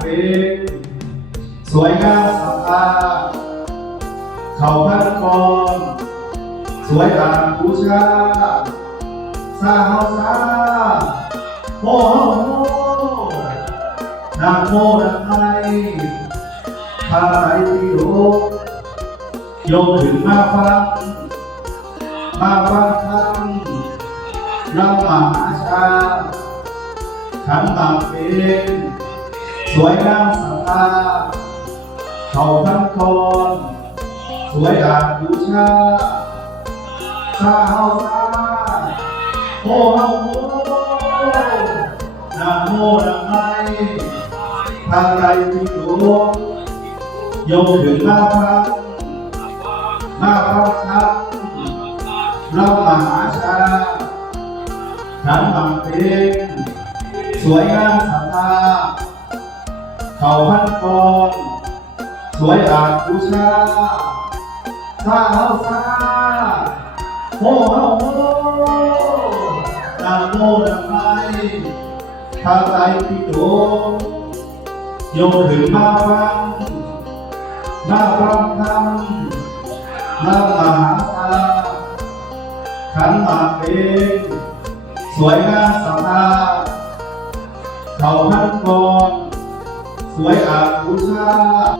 เป็นสวยงามสะอาดเขาพันกรสวยอาจบูชาซาเฮาซาโฮเฮาโฮนะโมนะไทยพาไตรปิฎกยกถึงมาฟังธรรมเรามหาชาขันธ์มาเป็นสวยงามสะอาดเขาพันกรสวยอาจบูชาซาเฮาซาโฮเฮาโฮนะโมนะไทยพาไตรปิฎกยกถึงมาฟังธรรมเรามหาชาขันธ์มาเป็นสวยงามสะอาดเขาพันกรสวยอาจบูชาซาเฮาซาโฮเฮาโฮนะโมนะไทยพาไตรปิฎกยกถึงมาฟังธรรมเรามหาชาขันธ์มาเป็นสวยงามสะอาดเขาพันกรสวยอาจบูชา